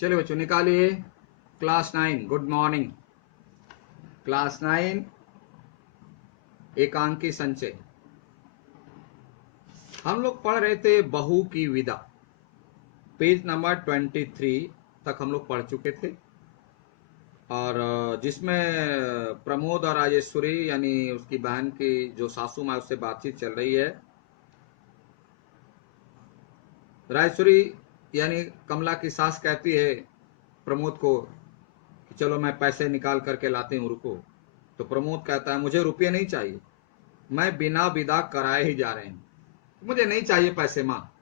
चलिए बच्चों निकालिए। Class 9 good morning. क्लास 9 एकांकी संचय। हम लोग पढ़ रहे थे बहू की विदा। पेज नंबर 23 तक हम लोग पढ़ चुके थे और जिसमें प्रमोद और राजेश्वरी यानी उसकी बहन की जो सासू माँ उससे बातचीत चल रही है। राजेश्वरी यानी कमला की सास कहती है प्रमोद को कि चलो मैं पैसे निकाल करके लाती हूँ, रुको। तो प्रमोद कहता है मुझे रुपये नहीं चाहिए, मैं बिना विदा कराए ही जा रहे हैं, मुझे नहीं चाहिए पैसे माँ,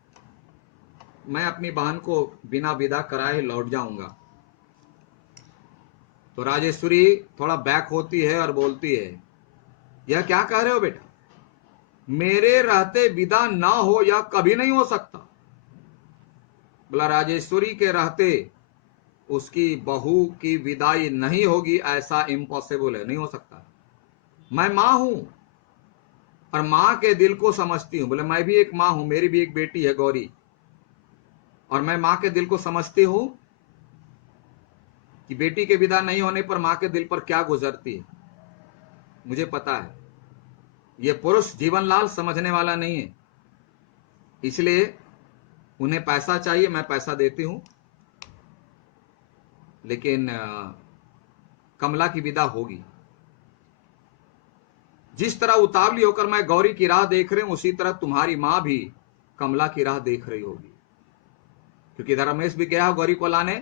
मैं अपनी बहन को बिना विदा कराए ही लौट जाऊंगा। तो राजेश्वरी थोड़ा बैक होती है और बोलती है यह क्या कह रहे हो बेटा, मेरे रहते विदा ना हो यह कभी नहीं हो सकता। बोला राजेश्वरी के रहते उसकी बहू की विदाई नहीं होगी, ऐसा इम्पॉसिबल है, नहीं हो सकता। मैं माँ हूं और माँ के दिल को समझती हूँ। बोले मैं भी एक माँ हूं, मेरी भी एक बेटी है गौरी, और मैं माँ के दिल को समझती हूँ कि बेटी के विदा नहीं होने पर माँ के दिल पर क्या गुजरती है, मुझे पता है। ये पुरुष जीवनलाल समझने वाला नहीं है, इसलिए उन्हें पैसा चाहिए, मैं पैसा देती हूं, लेकिन कमला की विदा होगी। जिस तरह उतावली होकर मैं गौरी की राह देख रही हूं, उसी तरह तुम्हारी मां भी कमला की राह देख रही होगी, क्योंकि इधर रमेश भी गया हो गौरी को लाने,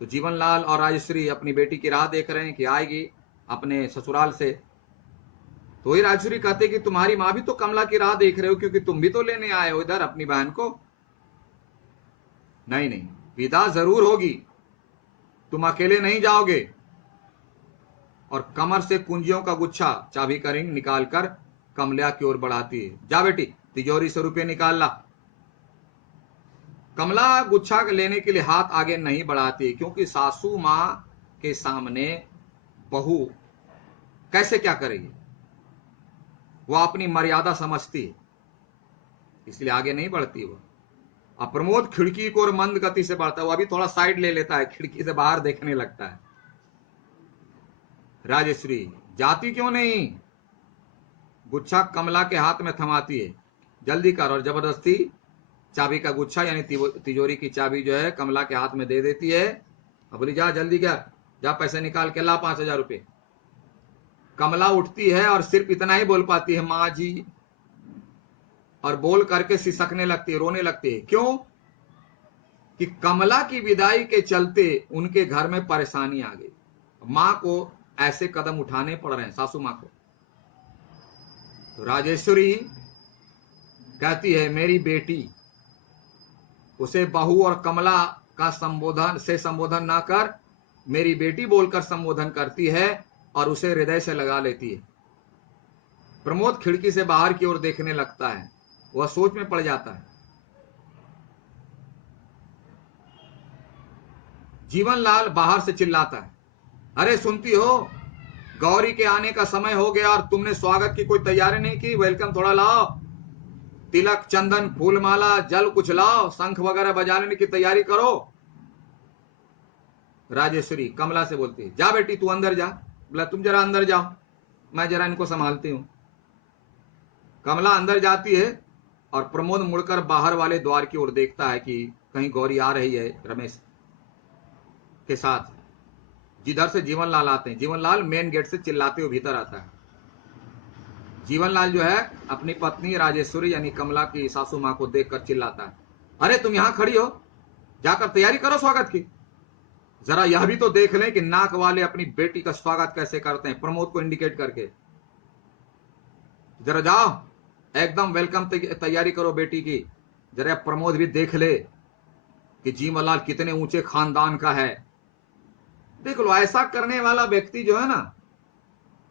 तो जीवनलाल और राजश्री अपनी बेटी की राह देख रहे हैं कि आएगी अपने ससुराल से। तो वही राजश्री कहते कि तुम्हारी मां भी तो कमला की राह देख रहे हो, क्योंकि तुम भी तो लेने आए हो इधर अपनी बहन को। नहीं नहीं, विदा जरूर होगी, तुम अकेले नहीं जाओगे। और कमर से कुंजियों का गुच्छा चाबी का रिंग निकालकर कमला की ओर बढ़ाती है। जा बेटी तिजोरी से रुपये निकाल ला। कमला गुच्छा लेने के लिए हाथ आगे नहीं बढ़ाती, क्योंकि सासू माँ के सामने बहू कैसे क्या करेगी, वह अपनी मर्यादा समझती है, इसलिए आगे नहीं बढ़ती वो। अब प्रमोद खिड़की को और मंद गति से बढ़ता है, वो अभी थोड़ा साइड ले लेता है, खिड़की से बाहर देखने लगता है। राजश्री जाती क्यों नहीं, गुच्छा कमला के हाथ में थमाती है, जल्दी कर, और जबरदस्ती चाबी का गुच्छा यानी तिजोरी की चाबी जो है कमला के हाथ में दे देती है। अब बोली जा जल्दी कर, जा पैसे निकाल के ला 5,000 रुपये। कमला उठती है और सिर्फ इतना ही बोल पाती है माँ जी, और बोल करके सिसकने लगती है, रोने लगती है। क्यों? कि कमला की विदाई के चलते उनके घर में परेशानी आ गई, माँ को ऐसे कदम उठाने पड़ रहे हैं, सासू माँ को। तो राजेश्वरी कहती है मेरी बेटी, उसे बहू और कमला का संबोधन ना कर, मेरी बेटी बोलकर संबोधन करती है और उसे हृदय से लगा लेती है। प्रमोद खिड़की से बाहर की ओर देखने लगता है, वह सोच में पड़ जाता है। जीवनलाल बाहर से चिल्लाता है अरे सुनती हो, गौरी के आने का समय हो गया और तुमने स्वागत की कोई तैयारी नहीं की, वेलकम थोड़ा लाओ, तिलक चंदन फूलमाला जल कुछ लाओ, शंख वगैरह बजा लेने की तैयारी करो। राजेश्वरी कमला से बोलती है जा बेटी तू अंदर जा। बोला तुम जरा अंदर जाओ, मैं जरा इनको संभालती हूं। कमला अंदर जाती है और प्रमोद मुड़कर बाहर वाले द्वार की ओर देखता है कि कहीं गौरी आ रही है रमेश के साथ। जिधर से जीवनलाल आते हैं, जीवनलाल मेन गेट से चिल्लाते हुए भीतर आता है। जीवनलाल जो है अपनी पत्नी राजेश्वरी यानी कमला की सासू मां को देखकर चिल्लाता है अरे तुम यहां खड़ी हो, जाकर तैयारी करो स्वागत की, जरा यह भी तो देख लें कि नाक वाले अपनी बेटी का स्वागत कैसे करते हैं, प्रमोद को इंडिकेट करके। जरा जाओ एकदम वेलकम तैयारी करो बेटी की, जरा प्रमोद भी देख ले कि जीवनलाल कितने ऊंचे खानदान का है। देख लो ऐसा करने वाला व्यक्ति जो है ना,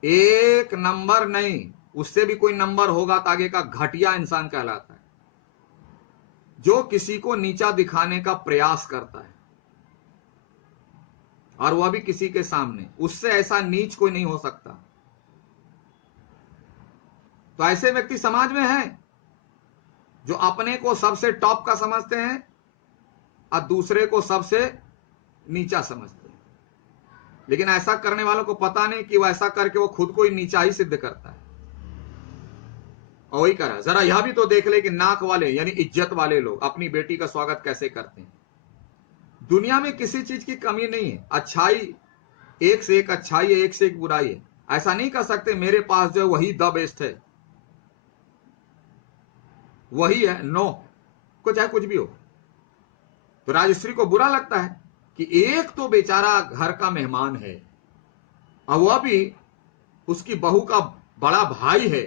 एक नंबर नहीं, उससे भी कोई नंबर होगा तो आगे का घटिया इंसान कहलाता है, जो किसी को नीचा दिखाने का प्रयास करता है, और वह भी किसी के सामने। उससे ऐसा नीच कोई नहीं हो सकता। तो ऐसे व्यक्ति समाज में हैं जो अपने को सबसे टॉप का समझते हैं और दूसरे को सबसे नीचा समझते हैं। लेकिन ऐसा करने वालों को पता नहीं कि वो ऐसा करके वो खुद को ही नीचा ही सिद्ध करता है। और वही करा, जरा यह भी तो देख ले कि नाक वाले यानी इज्जत वाले लोग अपनी बेटी का स्वागत कैसे करते हैं। दुनिया में किसी चीज की कमी नहीं है, अच्छाई एक से एक अच्छाई है, एक से एक बुराई है। ऐसा नहीं कर सकते मेरे पास जो है वही द बेस्ट है, वही है, नो, को चाहे कुछ भी हो। तो राजश्री को बुरा लगता है कि एक तो बेचारा घर का मेहमान है और वह भी उसकी बहू का बड़ा भाई है,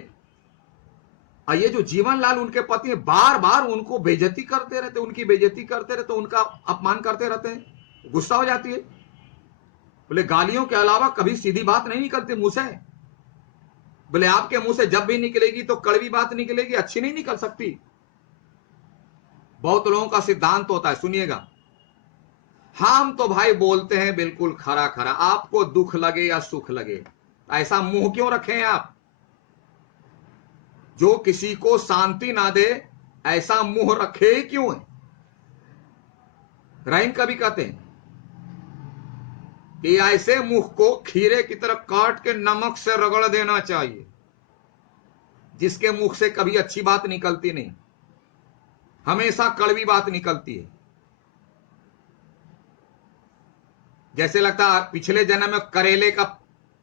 और ये जो जीवनलाल उनके पति है बार बार उनको बेइज्जती करते रहते, उनकी बेइज्जती करते रहते, उनका अपमान करते रहते हैं। गुस्सा हो जाती है। बोले गालियों के अलावा कभी सीधी बात नहीं निकलती मुंह से। बोले आपके मुंह से जब भी निकलेगी तो कड़वी बात निकलेगी, अच्छी नहीं निकल सकती। बहुत लोगों का सिद्धांत होता है, सुनिएगा, हम तो भाई बोलते हैं बिल्कुल खरा खरा, आपको दुख लगे या सुख लगे, ऐसा मुंह क्यों रखे हैं आप? जो किसी को शांति ना दे ऐसा मुंह रखे क्यों है? रहीम कभी कहते हैं कि ऐसे मुंह को खीरे की तरह काट के नमक से रगड़ देना चाहिए, जिसके मुख से कभी अच्छी बात निकलती नहीं, हमेशा कड़वी बात निकलती है। जैसे लगता है पिछले जन्म में करेले का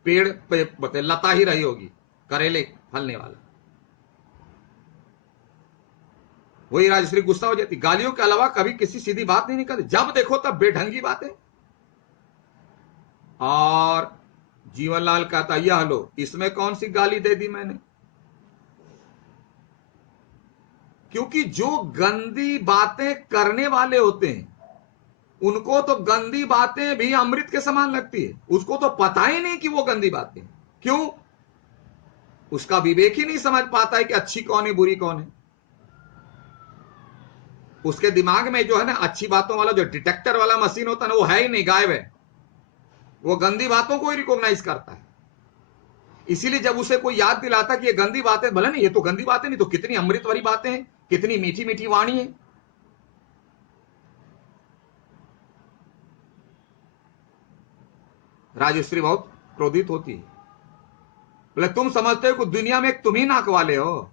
पेड़ लता ही रही होगी, करेले फलने वाला। वही राजश्री गुस्सा हो जाती, गालियों के अलावा कभी किसी सीधी बात नहीं निकलती, जब देखो तब बेढंगी बातें। और जीवनलाल कहता, यह लो, इसमें कौन सी गाली दे दी मैंने? क्योंकि जो गंदी बातें करने वाले होते हैं उनको तो गंदी बातें भी अमृत के समान लगती है। उसको तो पता ही नहीं कि वो गंदी बातें, क्यों? उसका विवेक ही नहीं समझ पाता है कि अच्छी कौन है बुरी कौन है। उसके दिमाग में जो है ना अच्छी बातों वाला जो डिटेक्टर वाला मशीन होता है ना, वो है ही नहीं, गायब है। वो गंदी बातों को ही रिकॉग्नाइज करता है। इसीलिए जब उसे कोई याद दिलाता कि ये गंदी बातें, भले नहीं ये तो गंदी बातें नहीं तो कितनी अमृत वाली बातें हैं, कितनी मीठी मीठी वाणी है। राजश्री बहुत क्रोधित होती है। बोले तुम समझते हो कि दुनिया में एक तुम ही नाक वाले हो?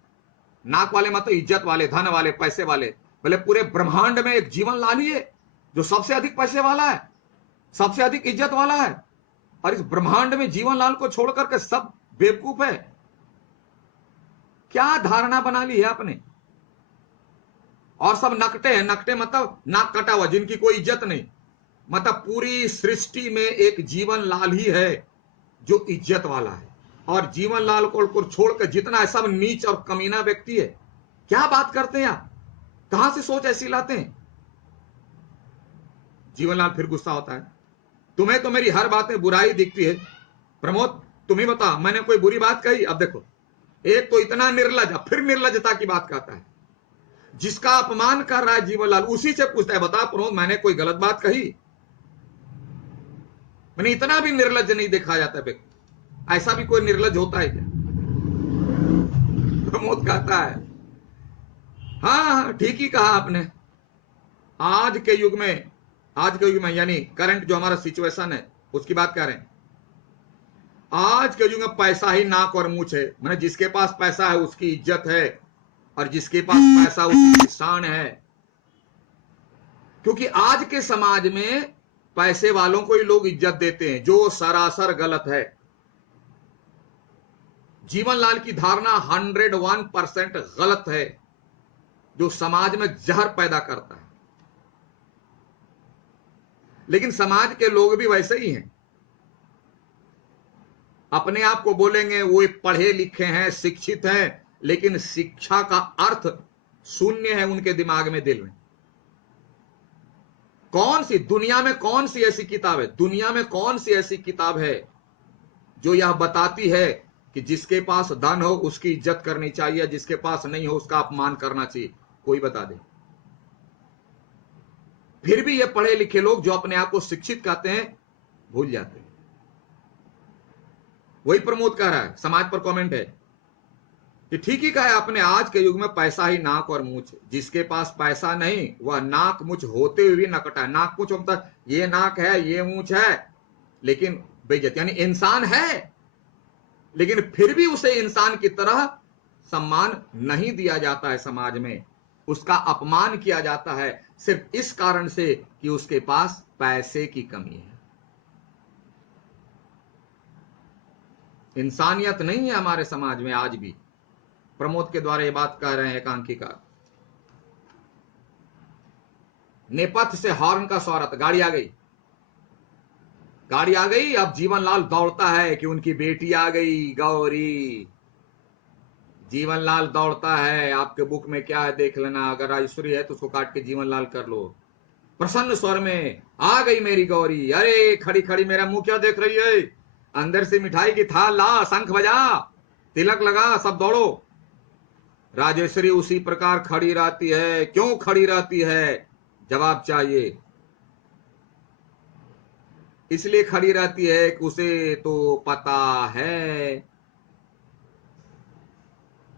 नाक वाले मतलब इज्जत वाले, धन वाले, पैसे वाले। बोले पूरे ब्रह्मांड में एक जीवनलाल ही है जो सबसे अधिक पैसे वाला है, सबसे अधिक इज्जत वाला है, और इस ब्रह्मांड में जीवनलाल को छोड़ करके सब बेवकूफ है। क्या धारणा बना ली है आपने? और सब नकटे हैं। नकटे मतलब नाक कटा हुआ, जिनकी कोई इज्जत नहीं। मतलब पूरी सृष्टि में एक जीवनलाल ही है जो इज्जत वाला है, और जीवनलाल को छोड़कर जितना है सब नीच और कमीना व्यक्ति है। क्या बात करते हैं आप? कहां से सोच ऐसी लाते हैं? जीवनलाल फिर गुस्सा होता है, तुम्हें तो मेरी हर बात में बुराई दिखती है। प्रमोद तुम ही बता, मैंने कोई बुरी बात कही? अब देखो, एक तो इतना निर्लज, फिर निर्लजता की बात कहता है। जिसका अपमान कर रहा है जीवनलाल उसी से पूछता है, बता प्रमोद मैंने कोई गलत बात कही? मैंने इतना भी निर्लज नहीं देखा जाता व्यक्ति। ऐसा भी कोई निर्लज होता है क्या? प्रमोद कहता है, हाँ ठीक ही कहा आपने। आज के युग में यानी करंट जो हमारा सिचुएशन है उसकी बात कर रहे हैं। आज के युग में पैसा ही नाक और मूछ है। मैंने जिसके पास पैसा है उसकी इज्जत है, और जिसके पास पैसा उसकी शान है। क्योंकि आज के समाज में पैसे वालों को ही लोग इज्जत देते हैं, जो सरासर गलत है। जीवनलाल की धारणा 101% गलत है, जो समाज में जहर पैदा करता है। लेकिन समाज के लोग भी वैसे ही हैं, अपने आप को बोलेंगे वो पढ़े लिखे हैं, शिक्षित हैं, लेकिन शिक्षा का अर्थ शून्य है उनके दिमाग में, दिल में। कौन सी दुनिया में कौन सी ऐसी किताब है, दुनिया में कौन सी ऐसी किताब है जो यह बताती है कि जिसके पास धन हो उसकी इज्जत करनी चाहिए, जिसके पास नहीं हो उसका अपमान करना चाहिए? कोई बता दे। फिर भी ये पढ़े लिखे लोग जो अपने आप को शिक्षित कहते हैं भूल जाते हैं। वही प्रमोद कह रहा है, समाज पर कमेंट है, कि ठीक ही कहा आपने, आज के युग में पैसा ही नाक और मूछ। जिसके पास पैसा नहीं वह नाक मूछ होते हुए भी न कटा। नाक मूछ मतलब ये नाक है ये मूछ है, लेकिन बेइज्जत, यानी इंसान है लेकिन फिर भी उसे इंसान की तरह सम्मान नहीं दिया जाता है समाज में, उसका अपमान किया जाता है सिर्फ इस कारण से कि उसके पास पैसे की कमी है। इंसानियत नहीं है हमारे समाज में आज भी। प्रमोद के द्वारा ये बात कह रहे हैं एकांकिका। नेपथ्य से हॉर्न का शौरत, गाड़ी आ गई, गाड़ी आ गई। अब जीवनलाल दौड़ता है कि उनकी बेटी आ गई गौरी। जीवनलाल दौड़ता है, आपके बुक में क्या है देख लेना, अगर राजेश्वरी है तो उसको काट के जीवनलाल कर लो। प्रसन्न स्वर में, आ गई मेरी गौरी। अरे खड़ी खड़ी मेरा मुंह क्या देख रही है, अंदर से मिठाई की थाल ला, शंख बजा, तिलक लगा, सब दौड़ो। राजेश्वरी उसी प्रकार खड़ी रहती है। क्यों खड़ी रहती है, जवाब चाहिए। इसलिए खड़ी रहती है कि उसे तो पता है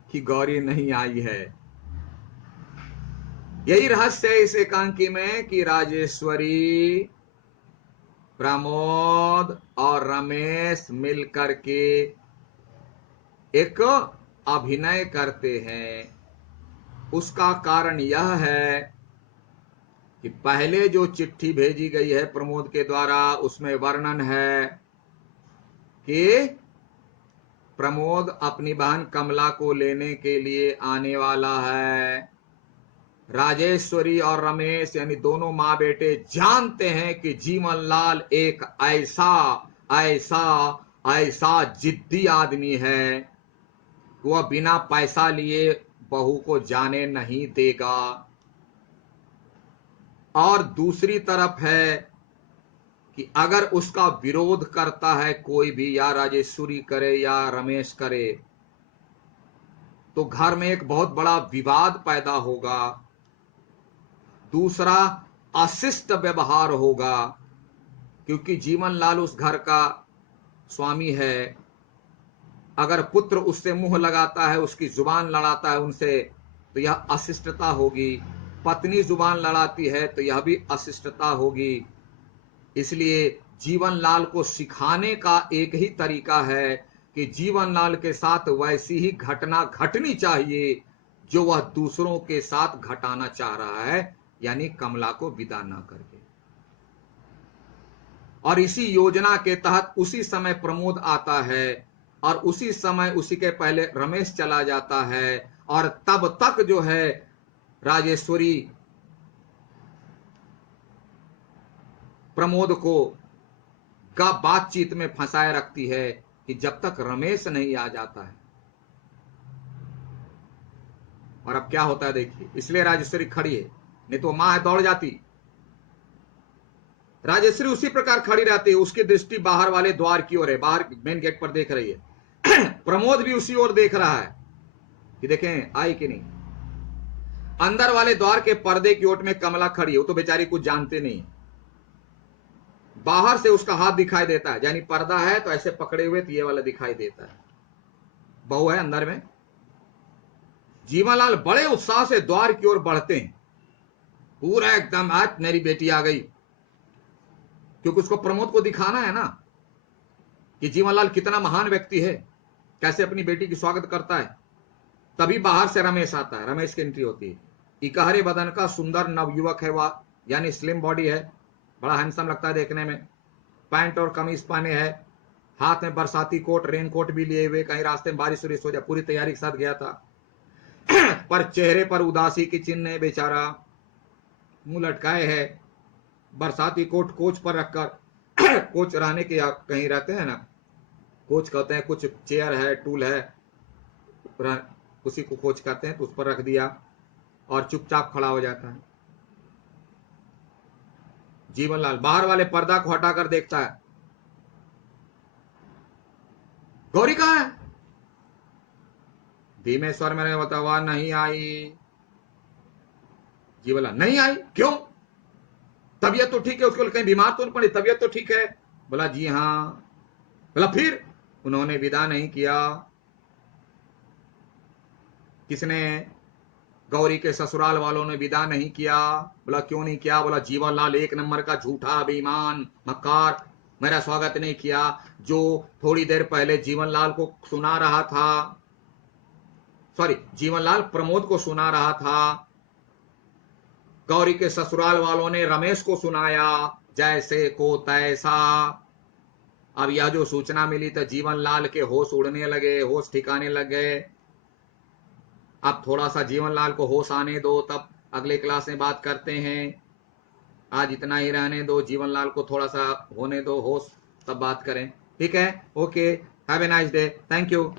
कि गौरी नहीं आई है। यही रहस्य है इस एकांकी में कि राजेश्वरी, प्रमोद और रमेश मिलकर के एक अभिनय करते हैं। उसका कारण यह है कि पहले जो चिट्ठी भेजी गई है प्रमोद के द्वारा, उसमें वर्णन है कि प्रमोद अपनी बहन कमला को लेने के लिए आने वाला है। राजेश्वरी और रमेश यानी दोनों माँ बेटे जानते हैं कि जीवनलाल एक ऐसा ऐसा ऐसा जिद्दी आदमी है, वह बिना पैसा लिए बहू को जाने नहीं देगा। और दूसरी तरफ है कि अगर उसका विरोध करता है कोई भी, या राजेश्वरी करे या रमेश करे, तो घर में एक बहुत बड़ा विवाद पैदा होगा। दूसरा, अशिष्ट व्यवहार होगा, क्योंकि जीवनलाल उस घर का स्वामी है। अगर पुत्र उससे मुंह लगाता है, उसकी जुबान लड़ाता है उनसे, तो यह अशिष्टता होगी। पत्नी जुबान लड़ाती है तो यह भी अशिष्टता होगी। इसलिए जीवनलाल को सिखाने का एक ही तरीका है कि जीवनलाल के साथ वैसी ही घटना घटनी चाहिए जो वह दूसरों के साथ घटाना चाह रहा है, यानी कमला को विदा न करके। और इसी योजना के तहत उसी समय प्रमोद आता है और उसी समय उसी के पहले रमेश चला जाता है, और तब तक जो है राजेश्वरी प्रमोद को बातचीत में फंसाए रखती है कि जब तक रमेश नहीं आ जाता है। और अब क्या होता है देखिए। इसलिए राजेश्वरी खड़ी है, नहीं तो मां है दौड़ जाती। राजेश्वरी उसी प्रकार खड़ी रहती है, उसकी दृष्टि बाहर वाले द्वार की ओर है, बाहर मेन गेट पर देख रही है। प्रमोद भी उसी ओर देख रहा है कि देखें आई कि नहीं। अंदर वाले द्वार के पर्दे की ओट में कमला खड़ी है, वो तो बेचारी कुछ जानते नहीं। बाहर से उसका हाथ दिखाई देता है, यानी पर्दा है तो ऐसे पकड़े हुए तो ये वाला दिखाई देता है, बहू है अंदर में। जीवनलाल बड़े उत्साह से द्वार की ओर बढ़ते हैं, पूरा एकदम आज मेरी बेटी आ गई, क्योंकि उसको प्रमोद को दिखाना है ना कि जीवनलाल कितना महान व्यक्ति है, कैसे अपनी बेटी की स्वागत करता है। तभी बाहर से रमेश आता है, रमेश की एंट्री होती है। इकहरे बदन का सुंदर नवयुवक है वह, यानी स्लिम बॉडी है, बड़ा हैंडसम लगता है देखने में। पैंट और कमीज पहने है, हाथ में बरसाती कोट रेन कोट भी लिए हुए, कहीं रास्ते में बारिश वारिश हो जाए, पूरी तैयारी के साथ गया था। पर चेहरे पर उदासी की चिन्ह है, बेचारा मुंह लटकाए है, बरसाती कोट कोच पर रखकर कोच रहने के कहीं रहते हैं ना, कोच कहते हैं, कुछ चेयर है टूल है, उसी को कोच कहते हैं, तो उस पर रख दिया और चुपचाप खड़ा हो जाता है। जीवनलाल बाहर वाले पर्दा को हटाकर देखता है, गौरी कहां है। धीमे स्वर में बताया नहीं आई। जीवनलाल नहीं आई, क्यों, तबीयत तो ठीक है, उसको कहीं बीमार तो नहीं पड़ी, तबीयत तो ठीक है। बोला जी हाँ। बोला फिर उन्होंने विदा नहीं किया। किसने? गौरी के ससुराल वालों ने विदा नहीं किया। बोला क्यों नहीं किया? बोला जीवनलाल एक नंबर का झूठा बेईमान मक्कार, मेरा स्वागत नहीं किया। जो थोड़ी देर पहले जीवनलाल को सुना रहा था, सॉरी जीवनलाल प्रमोद को सुना रहा था, गौरी के ससुराल वालों ने रमेश को सुनाया, जैसे को तैसा। अब यह जो सूचना मिली तो जीवनलाल के होश उड़ने लगे, होश ठिकाने लग गए। अब थोड़ा सा जीवनलाल को होश आने दो, तब अगले क्लास में बात करते हैं। आज इतना ही रहने दो, जीवनलाल को थोड़ा सा होने दो होश, तब बात करें। ठीक है, okay, have a nice day, thank you.